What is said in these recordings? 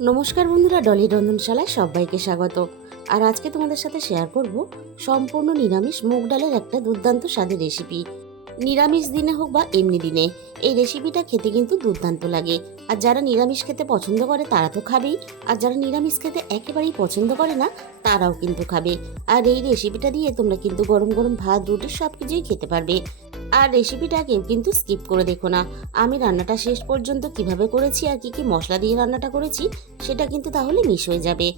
নমস্কার বন্ধুরা, ডলি রন্ধনশালায় সবাইকে স্বাগত। আর আজকে তোমাদের সাথে শেয়ার করব সম্পূর্ণ নিরামিষ মুগ ডালের একটা দুর্দান্ত স্বাদের রেসিপি। নিরামিষ দিনে হোক বা এমনি দিনে এই রেসিপিটা খেতে কিন্তু দুর্দান্ত লাগে। আর যারা নিরামিষ খেতে পছন্দ করে তারা তো খাবেই, আর যারা নিরামিষ খেতে একেবারেই পছন্দ করে না তারাও কিন্তু খাবে। আর এই রেসিপিটা দিয়ে তোমরা কিন্তু গরম গরম ভাত, রুটি সব কিছুই খেতে পারবে। আর রেসিপিটা কেউ কিন্তু স্কিপ করে দেখো না। আমি রান্নাটা শেষ পর্যন্ত কিভাবে করেছি আর কি কি মশলা দিয়ে রান্নাটা করেছি সেটা কিন্তু তাহলে মিস হয়ে যাবে।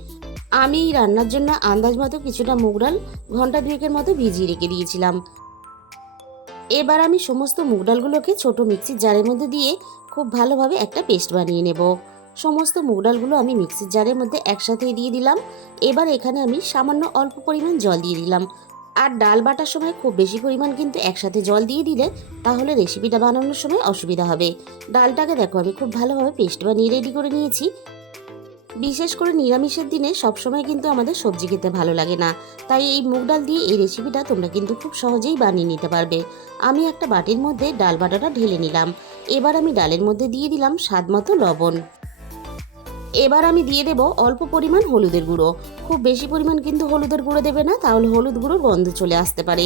আমি এই রান্নার জন্য আন্দাজ মতো কিছুটা মুগ ডাল ঘন্টা দুয়েকের মতো ভিজিয়ে রেখে দিয়েছিলাম। এবার আমি সমস্ত মুগ ডালগুলোকে ছোট মিক্সির জারের মধ্যে দিয়ে খুব ভালোভাবে একটা পেস্ট বানিয়ে নেব। সমস্ত মুগ ডালগুলো আমি মিক্সির জারের মধ্যে একসাথে দিয়ে দিলাম। এবার এখানে আমি সামান্য অল্প পরিমাণ জল দিয়ে দিলাম। আর ডাল বাটার সময় খুব বেশি পরিমাণ কিন্তু একসাথে জল দিয়ে দিলে তাহলে রেসিপিটা বানানোর সময় অসুবিধা হবে। ডালটাকে দেখো আমি খুব ভালোভাবে পেস্ট বানিয়ে রেডি করে নিয়েছি। বিশেষ করে নিরামিষের দিনে সবসময় কিন্তু আমাদের সবজি খেতে ভালো লাগে না, তাই এই মুগ ডাল দিয়ে এই রেসিপিটা তোমরা কিন্তু খুব সহজেই বানিয়ে নিতে পারবে। আমি একটা বাটির মধ্যে ডাল বাটাটা ঢেলে নিলাম। এবার আমি ডালের মধ্যে দিয়ে দিলাম স্বাদ মতো লবণ। এবার আমি দিয়ে দেব অল্প পরিমাণ হলুদের গুঁড়ো। খুব বেশি পরিমাণ কিন্তু হলুদের গুঁড়ো দেবে না, তাহলে হলুদ গুঁড়োর গন্ধ চলে আসতে পারে।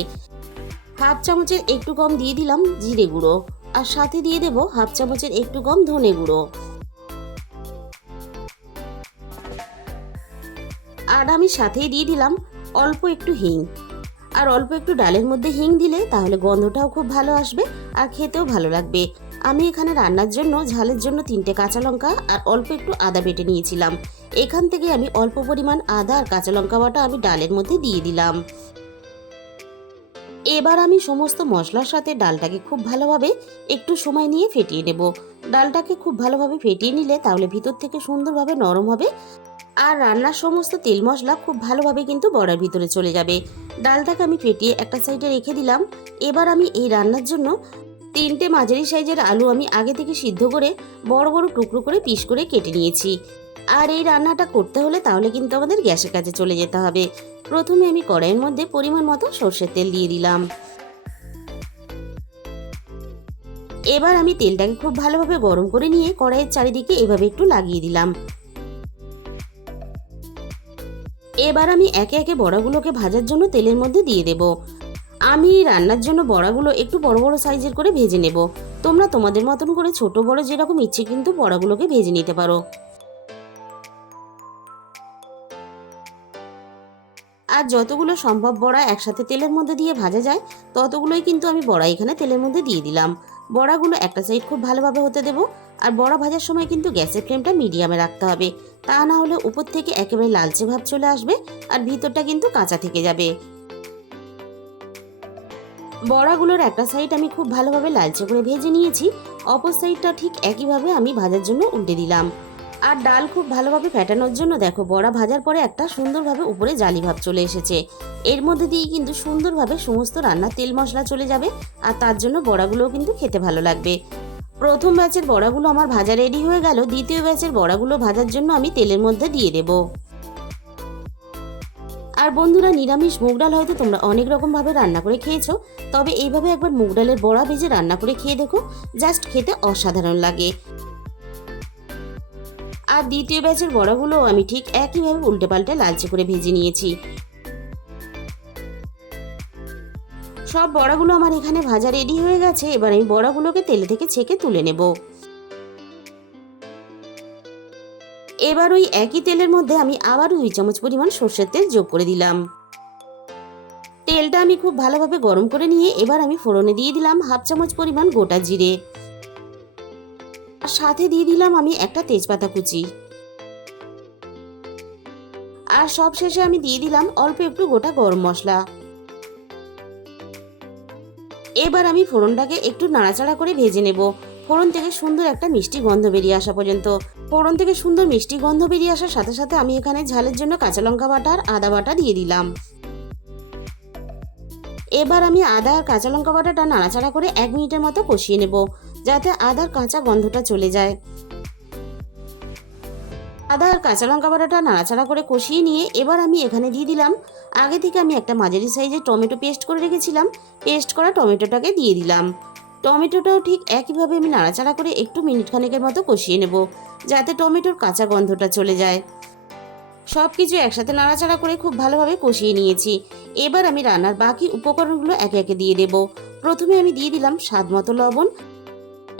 হাফ চামচের একটু কম দিয়ে দিলাম জিরে গুঁড়ো, আর সাথে দিয়ে দেব হাফ চামচের একটু কম ধনে গুঁড়ো। আর আমি সাথেই দিয়ে দিলাম অল্প একটু হিং। আর অল্প একটু ডালের মধ্যে হিং দিলে তাহলে গন্ধটাও খুব ভালো আসবে আর খেতেও ভালো লাগবে। আমি এখানে রান্নার জন্য ঝালের জন্য 3টে কাঁচা লঙ্কা আর অল্প একটু আদা বেটে নিয়েছিলাম। এখান থেকে আমি অল্প পরিমাণ আদা আর কাঁচা লঙ্কা বাটা আমি ডালের মধ্যে দিয়ে দিলাম। এবার আমি সমস্ত মশলার সাথে ডালটাকে খুব ভালোভাবে একটু সময় নিয়ে ফেটিয়ে নেব। ডালটাকে খুব ভালোভাবে ফেটিয়ে নিলে তাহলে ভিতর থেকে সুন্দরভাবে নরম হবে, আর রান্নার সমস্ত তেল মশলা খুব ভালোভাবে কিন্তু বড়ার ভিতরে চলে যাবে। ডালটাকে আমি ফেটিয়ে একটা সাইডে রেখে দিলাম। এবার আমি এই রান্নার জন্য 3টে মাঝারি সাইজের আলু আমি আগে থেকে সিদ্ধ করে বড় বড় টুকরো করে পিস করে কেটে নিয়েছি। আর এই রান্নাটা করতে হলে তাহলে কিন্তু আমাদের গ্যাসের কাছে চলে যেতে হবে। প্রথমে আমি কড়াইয়ের মধ্যে পরিমাণ মতো সর্ষের তেল দিয়ে দিলাম। এবার আমি তেলটাকে খুব ভালোভাবে গরম করে নিয়ে কড়াইয়ের চারিদিকে এভাবে একটু লাগিয়ে দিলাম। এবার আমি একে একে বড়াগুলোকে ভাজার জন্য তেলের মধ্যে দিয়ে দেব। আমি রান্নার জন্য বড়াগুলো একটু বড় বড় সাইজের করে ভেজে নেব। তোমরা তোমাদের মতন করে ছোট বড় যেরকম ইচ্ছে কিন্তু বড়াগুলোকে ভেজে নিতে পারো। আর যতগুলো সম্ভব বড়া একসাথে তেলের মধ্যে দিয়ে ভাজা যায় ততগুলোই কিন্তু আমি বড়া এখানে তেলের মধ্যে দিয়ে দিলাম। বড়াগুলো একটা সাইড খুব ভালোভাবে হতে দেব। আর বড়া ভাজার সময় কিন্তু গ্যাসের ফ্লেমটা মিডিয়ামে রাখতে হবে, তা না হলে উপর থেকে একেবারে লালচে ভাব চলে আসবে আর ভিতরটা কিন্তু কাঁচা থেকে যাবে। বড়াগুলোর একটা সাইড আমি খুব ভালোভাবে লালচে করে ভেজে নিয়েছি। অপর সাইডটা ঠিক একইভাবে আমি ভাজার জন্য উল্টে দিলাম। আর ডাল খুব ভালোভাবে ফেটানোর জন্য দেখো বড়া ভাজার পরে একটা সুন্দরভাবে উপরে জালি ভাব চলে এসেছে। এর মধ্যে দিয়ে কিন্তু সুন্দরভাবে সমস্ত রান্নার তেল মশলা চলে যাবে, আর তার জন্য বড়াগুলোও কিন্তু খেতে ভালো লাগবে। প্রথম ব্যাচের বড়াগুলো আমার ভাজা রেডি হয়ে গেল। দ্বিতীয় ব্যাচের বড়াগুলো ভাজার জন্য আমি তেলের মধ্যে দিয়ে দেব। আর বন্ধুরা, নিরামিষ মুগ ডাল হয়তো তোমরা অনেক রকমভাবে রান্না করে খেয়েছো, তবে এইভাবে একবার মুগ ডালের বড়া ভেজে রান্না করে খেয়ে দেখো, জাস্ট খেতে অসাধারণ লাগে। আর দ্বিতীয় ব্যাচের বড়াগুলো আমি ঠিক একইভাবে উল্টে পাল্টে লালচে করে ভেজে নিয়েছি। সব বড়াগুলো আমার এখানে ভাজা রেডি হয়ে গেছে। এবার আমি বড়াগুলোকে তেলে থেকে ছেঁকে তুলে নেব। এবার ওই একই তেলের মধ্যে আমি আবারও 2 চামচ পরিমাণ সর্ষের তেল যোগ করে দিলাম। তেলটা আমি খুব ভালোভাবে গরম করে নিয়ে এবার আমি ফোড়নে দিয়ে দিলাম হাফ চামচ পরিমাণ গোটা জিরে, আর সাথে দিয়ে দিলাম আমি একটা তেজপাতা কুচি, আর সব শেষে আমি দিয়ে দিলাম অল্প একটু গোটা গরম মশলা। এবার আমি ফোড়নটাকে একটু নাড়াচাড়া করে ভেজে নেব, ফোড়ন থেকে সুন্দর একটা মিষ্টি গন্ধ বেরিয়ে আসা পর্যন্ত। ফোড়ন থেকে সুন্দর মিষ্টি গন্ধ বেরিয়ে আসার সাথে সাথে আমি এখানে ঝালের জন্য কাঁচা লঙ্কা বাটা আর আদা বাটা দিয়ে দিলাম। এবার আমি আদা আর কাঁচা লঙ্কা বাটাটা নাড়াচাড়া করে 1 মিনিটের মতো কষিয়ে নেব, যাতে আদার কাঁচা গন্ধটা চলে যায়। আদা আর কাঁচা লঙ্কা বাটাটা নাড়াচাড়া করে কষিয়ে নিয়ে এবার আমি এখানে দিয়ে দিলাম আগে থেকে আমি একটা মাঝারি সাইজের টমেটো পেস্ট করে রেখেছিলাম। পেস্ট করা টমেটোটাকে দিয়ে দিলাম। টমেটোটাও ঠিক একইভাবে আমি নাড়াচাড়া করে একটু মিনিট খানেকের মতো কষিয়ে নেব। যাতে টমেটোর কাঁচা গন্ধটা চলে যায়। সব কিছু একসাথে নাড়াচাড়া করে খুব ভালোভাবে কষিয়ে নিয়েছি। এবার আমি রান্নার বাকি উপকরণগুলো একে একে দিয়ে দেব। প্রথমে আমি দিয়ে দিলাম স্বাদ মতো লবণ।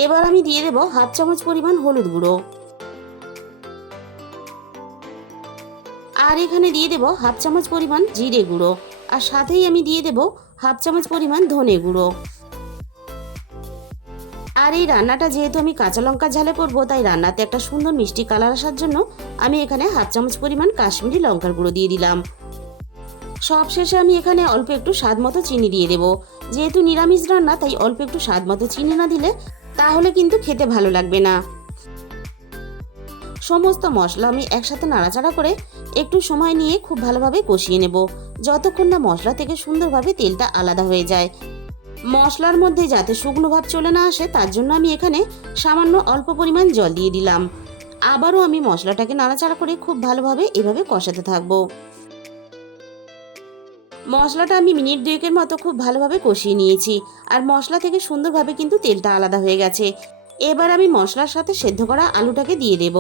এবার আমি দিয়ে দেব হাফ চামচ পরিমাণ হলুদ গুঁড়ো। আর এখানে দিয়ে দেব হাফ চামচ পরিমাণ জিরে গুঁড়ো। আর সাথেই আমি দিয়ে দেব হাফ চামচ পরিমাণ ধনে গুঁড়ো। আর এই রান্নাটা যেহেতু আমি কাঁচা লঙ্কা ঝালে করবো, তাই রান্নাতে একটা সুন্দর মিষ্টি কালার আসার জন্য আমি এখানে হাফ চামচ পরিমাণ কাশ্মীরি লঙ্কার গুঁড়ো দিয়ে দিলাম। সবশেষে আমি এখানে অল্প একটু স্বাদ মতো চিনি দিয়ে দেবো। যেহেতু নিরামিষ রান্না, তাই অল্প একটু স্বাদ মতো চিনি না দিলে তাহলে কিন্তু খেতে ভালো লাগবে না। সমস্ত মশলা আমি একসাথে নাড়াচাড়া করে একটু সময় নিয়ে খুব ভালোভাবে কষিয়ে নেব, যতক্ষণ না মশলা থেকে সুন্দরভাবে তেলটা আলাদা হয়ে যায়। মশলার মধ্যে যাতে শুকনো ভাব চলে না আসে, তার জন্য আমি এখানে সামান্য অল্প পরিমাণ জল দিয়ে দিলাম। আবারও আমি মশলাটাকে নাড়াচাড়া করে খুব ভালোভাবে এভাবে কষাতে থাকবো। মশলাটা আমি মিনিট দুয়েকের মতো খুব ভালোভাবে কষিয়ে নিয়েছি, আর মশলা থেকে সুন্দরভাবে কিন্তু তেলটা আলাদা হয়ে গেছে। এবার আমি মশলার সাথে সেদ্ধ করা আলুটাকে দিয়ে দেব।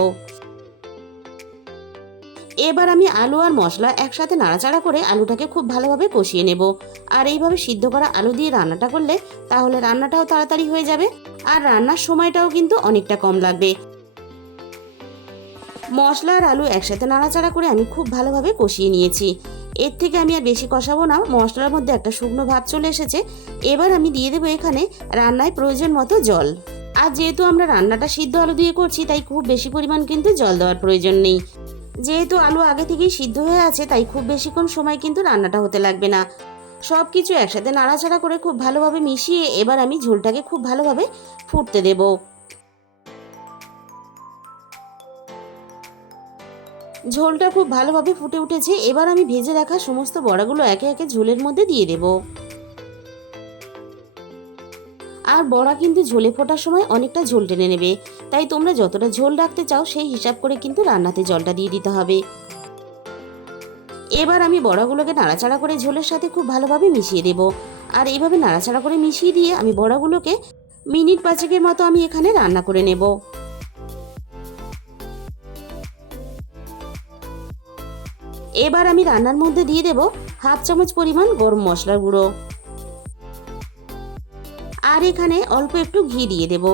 এবার আমি আলু আর মশলা একসাথে নাড়াচাড়া করে আলুটাকে খুব ভালোভাবে কষিয়ে নেব। আর এইভাবে সিদ্ধ করা আলু দিয়ে রান্নাটা করলে তাহলে রান্নাটাও তাড়াতাড়ি হয়ে যাবে, আর রান্নার সময়টাও কিন্তু অনেকটা কম লাগবে। মশলা আর আলু একসাথে নাড়াচাড়া করে আমি খুব ভালোভাবে কষিয়ে নিয়েছি। এর থেকে আমি আর বেশি কষাবো না, মশলার মধ্যে একটা শুকনো ভাব চলে এসেছে। এবার আমি দিয়ে দেবো এখানে রান্নায় প্রয়োজন মতো জল। আর যেহেতু আমরা রান্নাটা সিদ্ধ আলু দিয়ে করছি, তাই খুব বেশি পরিমাণ কিন্তু জল দেওয়ার প্রয়োজন নেই। যেহেতু আলু আগে থেকেই সিদ্ধ হয়ে আছে, তাই খুব বেশিক্ষণ সময় কিন্তু রান্নাটা হতে লাগবে না। সব কিছু একসাথে নাড়াচাড়া করে খুব ভালোভাবে মিশিয়ে এবার আমি ঝোলটাকে খুব ভালোভাবে ফুটতে দেব। ঝোলটা খুব ভালোভাবে ফুটে উঠেছে। এবার আমি ভেজে রাখা সমস্ত বড়াগুলো একে একে ঝোলের মধ্যে দিয়ে দেব। আর বড়া কিন্তু ঝোলে ফোটার সময় অনেকটা ঝোল টেনে নেবে, তাই তোমরা যতটা ঝোল রাখতে চাও সেই হিসাব করে কিন্তু রান্নাতে জলটা দিয়ে দিতে হবে। এবার আমি বড়াগুলোকে নাড়াচাড়া করে ঝোলের সাথে খুব ভালোভাবে মিশিয়ে দেব। আর এইভাবে নাড়াচাড়া করে মিশিয়ে দিয়ে আমি বড়াগুলোকে মিনিট 5 মতো আমি এখানে রান্না করে নেব। এবার আমি রান্নার মধ্যে দিয়ে দেব হাফ চামচ পরিমাণ গরম মশলার গুঁড়ো। আর এখানে অল্প একটু ঘি দিয়ে দেব।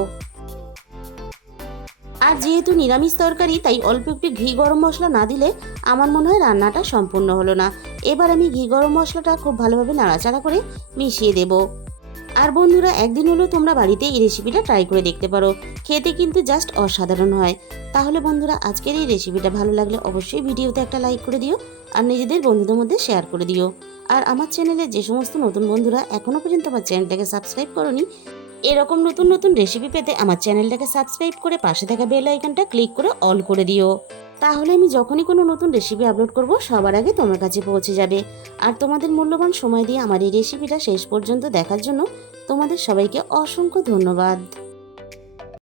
আর যেহেতু নিরামিষ তরকারি, তাই অল্প একটু ঘি গরম মশলা না দিলে আমার মনে হয় রান্নাটা সম্পূর্ণ হলো না। এবার আমি ঘি গরম মশলাটা খুব ভালোভাবে নাড়াচাড়া করে মিশিয়ে দেব। আর বন্ধুরা, একদিন হলো তোমরা বাড়িতে এই রেসিপিটা ট্রাই করে দেখতে পারো, খেতে কিন্তু জাস্ট অসাধারণ হয়। তাহলে বন্ধুরা, আজকের এই রেসিপিটা ভালো লাগলে অবশ্যই ভিডিওতে একটা লাইক করে দিও, আর নিজেদের বন্ধুদের মধ্যে শেয়ার করে দিও। আর আমার চ্যানেলে যে সমস্ত নতুন বন্ধুরা এখনও পর্যন্ত আমার চ্যানেলটাকে সাবস্ক্রাইব করোনি, এরকম নতুন নতুন রেসিপি পেতে আমার চ্যানেলটাকে সাবস্ক্রাইব করে পাশে থাকা বেল আইকনটা ক্লিক করে অল করে দিও। তাহলে আমি যখনই কোনো নতুন রেসিপি আপলোড করব, সবার আগে তোমার কাছে পৌঁছে যাবে। আর তোমাদের মূল্যবান সময় দিয়ে আমার এই রেসিপিটা শেষ পর্যন্ত দেখার জন্য তোমাদের সবাইকে অসংখ্য ধন্যবাদ।